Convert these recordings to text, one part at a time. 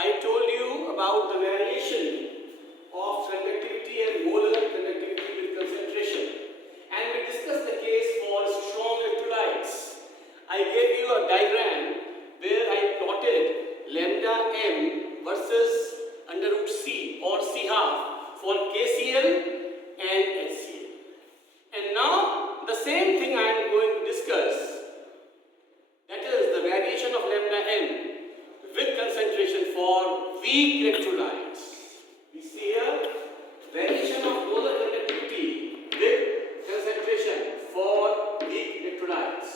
I told you about the variation of conductivity and molar conductivity with concentration, and we discussed the case for strong electrolytes. I gave you a diagram where I plotted lambda m versus under root c or c half for KCl and HCl. And now the same thing I am going to discuss, that is the variation of lambda m with concentration for weak electrolytes. We see here variation of molar conductivity with concentration for weak electrolytes.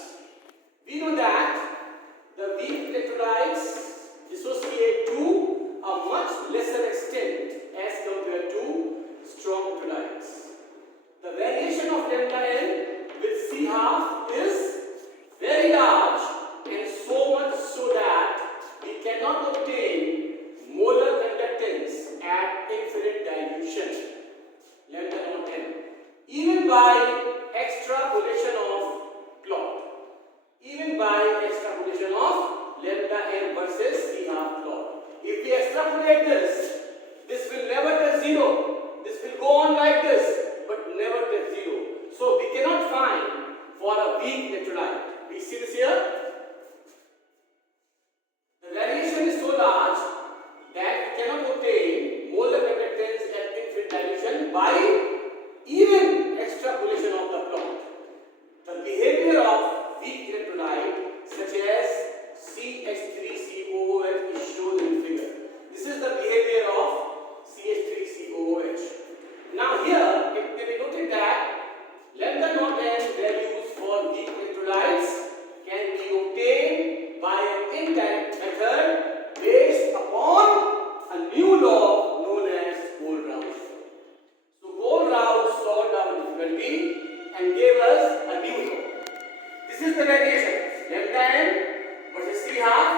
We know that the weak electrolytes dissociate to a much lesser extent as compared to strong electrolytes. The variation of lambda n with C half is very large, and so much so that we cannot obtain molar conductance at infinite dilution, lambda naught n, even by extrapolation of plot, even by extrapolation of lambda n versus C half plot. If we extrapolate this will never touch zero. This will go on like this, but never touch zero. So we cannot find for a weak electrolyte. We see this here. The variation is so large that we cannot obtain molar conductance at infinite dilution by even extrapolation of the plot. The behavior of weak electrolyte such as CH3COOH is shown in figure. This is the behavior of CH3COOH. Now here it can be noted that lambda naught n values for weak electrolytes can be obtained by an indirect method based upon a new law known as Rausch. So Rausch solved our difficulty and gave us a new law. This is the variation lambda n versus C half,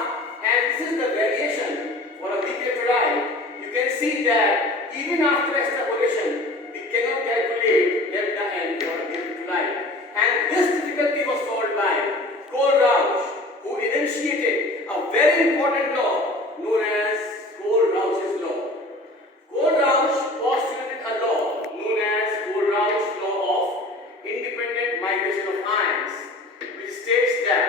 and this is the variation for a weak electrolyte. You can see that even after extrapolation we cannot calculate lambda n for a weak electrolyte, and this difficulty was solved by Rausch, who initiated a very important law known as Rausch's law. Rausch postulated a law known as Rausch's law of independent migration of ions, which states that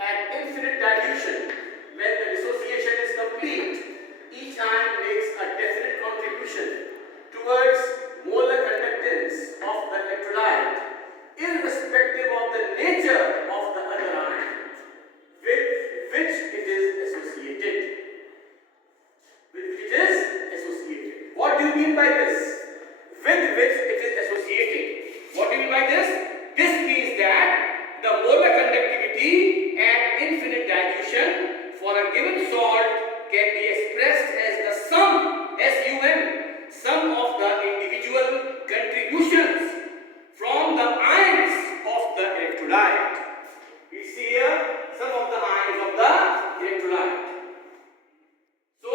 at infinite dilution, when the dissociation is complete, each ion makes a definite contribution towards molar conductance of the electrolyte, irrespective of the nature of the other ion with which it is associated. What do you mean by this? With which it is associated. What do you mean by this? This means that the molar conductivity at infinite dilution for a given salt can be expressed as the sum, sum of the individual contributions from the ions of the electrolyte. We see here some of the ions of the electrolyte. So,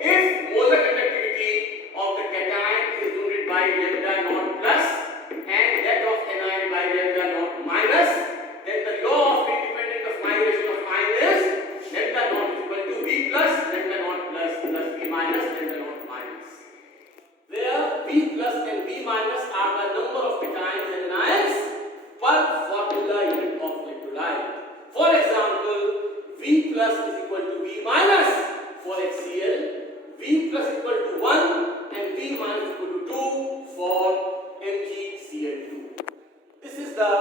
if molar conductivity of the cation is denoted by lambda naught plus and that of anion by lambda naught minus, then the law of independent of migration of ion is lambda naught is equal to V plus lambda naught plus V minus lambda naught minus, where V plus and V minus are the number of cations and anions per formula unit of electrolyte. For example, V plus is equal to V minus for HCl, V plus is equal to 1 and V minus is equal to 2 for MgCl2. This is the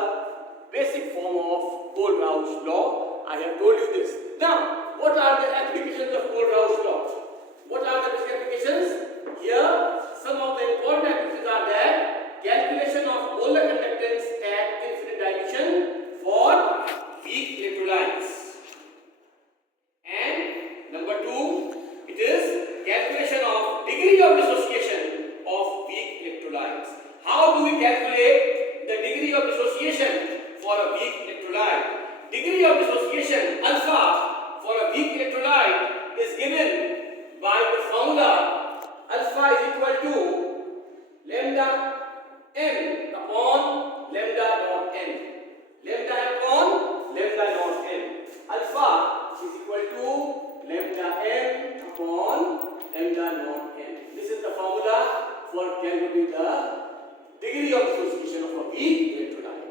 basic form of Rausch law. I have told you this. Now, what are the applications of Rausch law? What are the basic applications? Here, some of the important applications are that calculation of molar conductance at infinite dilution for weak electrolytes. And number 2, it is calculation of degree of dissociation of weak electrolytes. How do we calculate the degree of dissociation for a weak electrolyte? Degree of dissociation alpha for a weak electrolyte is given by the formula alpha is equal to lambda m upon lambda naught n. Lambda upon lambda naught n. calculating the degree of dissociation of a weak electrolyte.